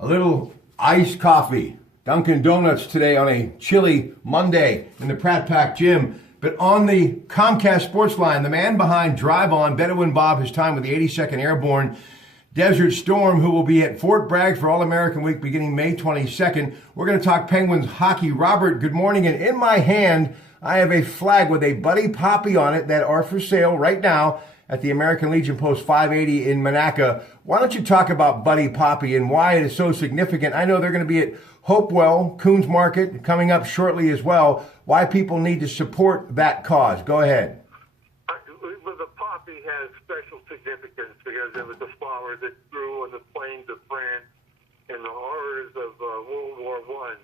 A little iced coffee. Dunkin' Donuts today on a chilly Monday in the Pratte Pack gym. But on the Comcast Sports Line, the man behind Drive On, Bedouin Bob, his time with the 82nd Airborne Desert Storm, who will be at Fort Bragg for All-American Week beginning May 22nd. We're going to talk Penguins hockey. Robert, good morning. And in my hand, I have a flag with a Buddy Poppy on it that are for sale right now at the American Legion Post 580 in Monaca. Why don't you talk about Buddy Poppy and why it is so significant? I know they're going to be at Hopewell, Coons Market, coming up shortly as well. Why people need to support that cause. Go ahead. Well, the poppy has special significance because it was a flower that grew on the plains of France in the horrors of World War I.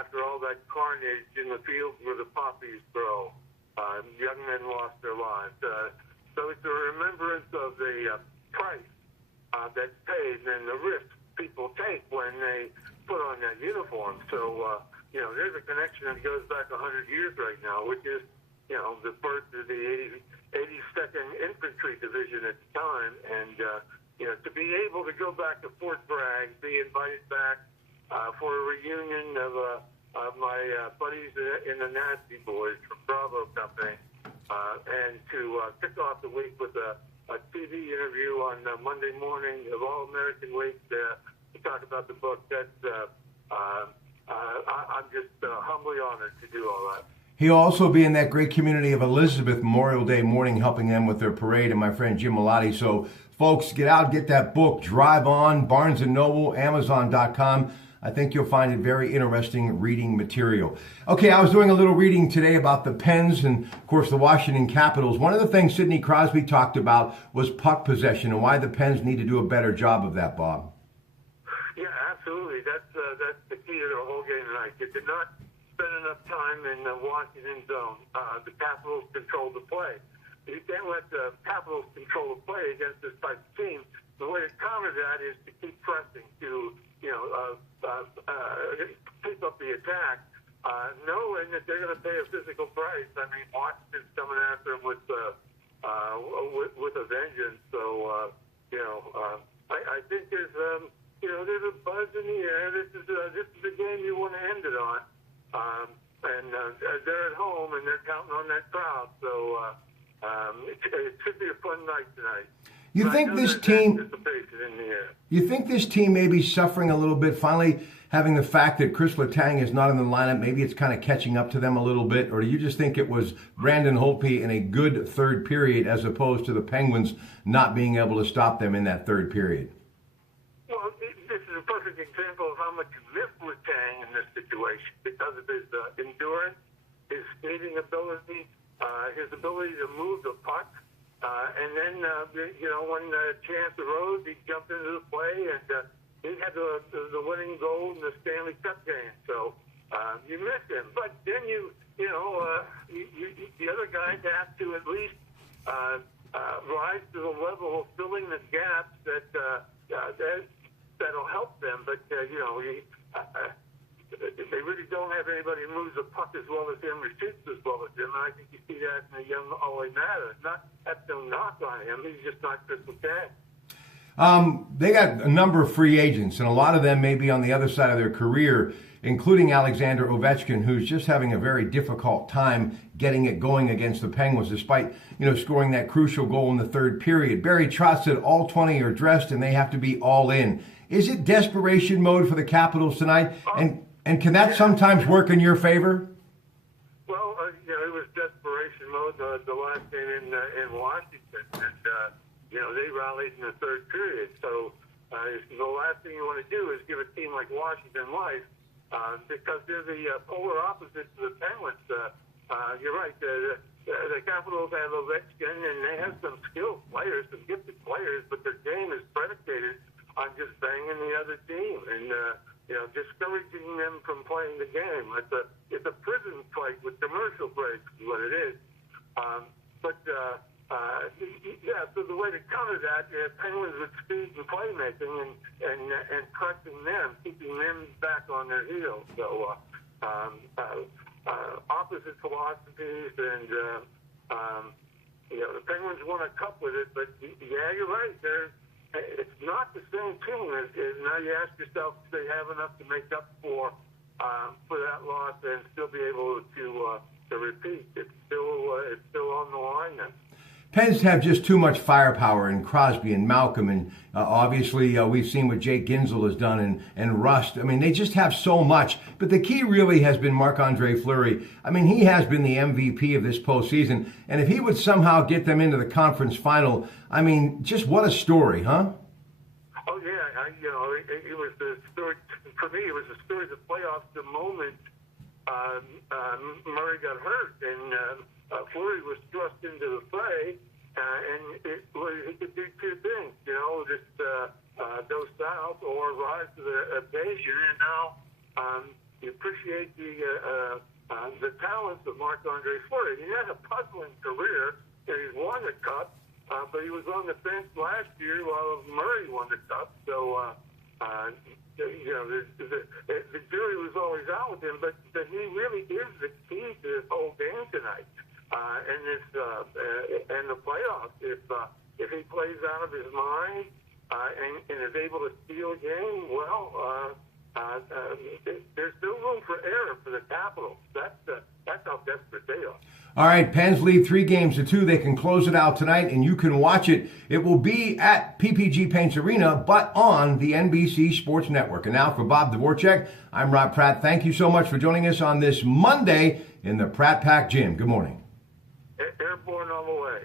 After all that carnage in the fields where the poppies grow, young men lost their lives. So it's a remembrance of the price that's paid and the risk people take when they put on that uniform. So, there's a connection that goes back 100 years right now, which is, the birth of the 82nd Infantry Division at the time. And, to be able to go back to Fort Bragg, be invited back for a reunion of my buddies in the Nasty Boys from Bravo Company, and to kick off the week with a TV interview on Monday morning of All-American Week to talk about the book. I'm just humbly honored to do all that. He'll also be in that great community of Elizabeth Memorial Day morning, helping them with their parade, and my friend Jim Malati. So, folks, get out, get that book, Drive On, Barnes & Noble, Amazon.com. I think you'll find it very interesting reading material. Okay, I was doing a little reading today about the Pens and, of course, the Washington Capitals. One of the things Sidney Crosby talked about was puck possession and why the Pens need to do a better job of that, Bob. Yeah, absolutely. That's the key to the whole game tonight. You did not spend enough time in the Washington zone. The Capitals control the play. You can't let the Capitals control the play against this type of team. The way to counter that is to keep pressing, to keep up the attack, knowing that they're going to pay a physical price. I mean, Washington's coming after them with a vengeance. So, I think there's a buzz in the air. This is a game you want to end it on. And they're at home and they're counting on that crowd. So it should be a fun night tonight. You think this team may be suffering a little bit, finally having the fact that Chris Letang is not in the lineup, maybe it's kind of catching up to them a little bit, or do you just think it was Brandon Holtby in a good third period as opposed to the Penguins not being able to stop them in that third period? Well, this is a perfect example of how much you miss Letang in this situation because of his endurance, his skating ability, his ability to move the puck. And then, when the chance arose, he jumped into the play, and he had the winning goal in the Stanley Cup game. So you miss him. But then the other guys have to at least rise to the level of filling the gaps that'll help them. But, they really don't have anybody who moves the puck as well as him or shoots as well as him. And I think you see that in the young Ollie Matter. That's no knock on him. He's just not Chris Letang. They got a number of free agents, and a lot of them may be on the other side of their career, including Alexander Ovechkin, who's just having a very difficult time getting it going against the Penguins, despite, scoring that crucial goal in the third period. Barry Trotz said all 20 are dressed, and they have to be all in. Is it desperation mode for the Capitals tonight? And can that sometimes work in your favor? Well, it was desperation mode the last game in Washington, and they rallied in the third period. So the last thing you want to do is give a team like Washington life because they're the polar opposite to the Penguins. You're right. The Capitals have Ovechkin, and they have some skilled players, some gifted players, but their game is predicated on just banging the other team and discouraging them from playing the game. It's a prison fight with commercial breaks is what it is. So the way to counter that, Penguins with speed and playmaking and crushing them, keeping them back on their heels. So opposite philosophies, and the Penguins won a cup with it. But yeah, you're right. it's not the same team as now you ask yourself if they have enough to make up for that loss and still be able to repeat. It's still on the line then. Pens have just too much firepower in Crosby and Malcolm, and obviously we've seen what Jake Ginzel has done and Rust. I mean, they just have so much. But the key really has been Marc-Andre Fleury. I mean, he has been the MVP of this postseason, and if he would somehow get them into the conference final, I mean, just what a story, huh? Oh yeah, it was the story for me. It was the story of the playoffs. The moment Murray got hurt and Fleury was thrust into the fray, and he could do two things, just go south or rise to the occasion. And now you appreciate the talents of Marc-Andre Fleury. He had a puzzling career, and he's won the Cup, but he was on the bench last year while Murray won the Cup. So the jury was always out with him, but he really is the key to this whole game tonight. And the playoffs, if he plays out of his mind and is able to steal a game, well, there's still room for error for the Capitals. That's how desperate they are. All right, Pens lead 3-2. They can close it out tonight, and you can watch it. It will be at PPG Paints Arena, but on the NBC Sports Network. And now for Bob Dvorak, I'm Rob Pratt. Thank you so much for joining us on this Monday in the Pratt Pack Gym. Good morning. Airborne all the way.